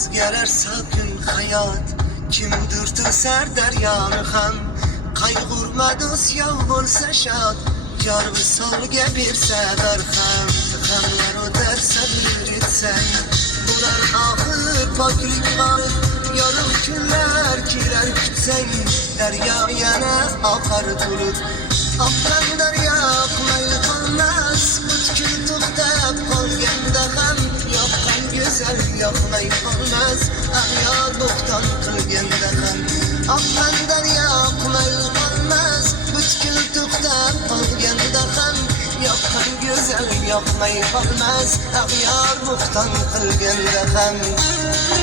o'zgarar sokin hayot, kimdir to'sar daryoni ham. Qayg'urma do'st, yov bo'lsa shod, yor visolga bersa barham. G'amlar o'tar sabr etsang, bo'lar oxir poklik g'oyib. Yorug' kunlar kelar kutsang, daryo yana oqar to'lib. Oqqan daryo qulay qolmas, butkul to'xtab qolganda ham. Yoqqan go'zal yoqmay qolmas, ag'yor bo'xton qilganda ham. Oqqan daryo qulay qolmas, butkul to'xtab qolganda ham. Yoqqan go'zal yoqmay qolmas, ag'yor bo'xton qilganda ham.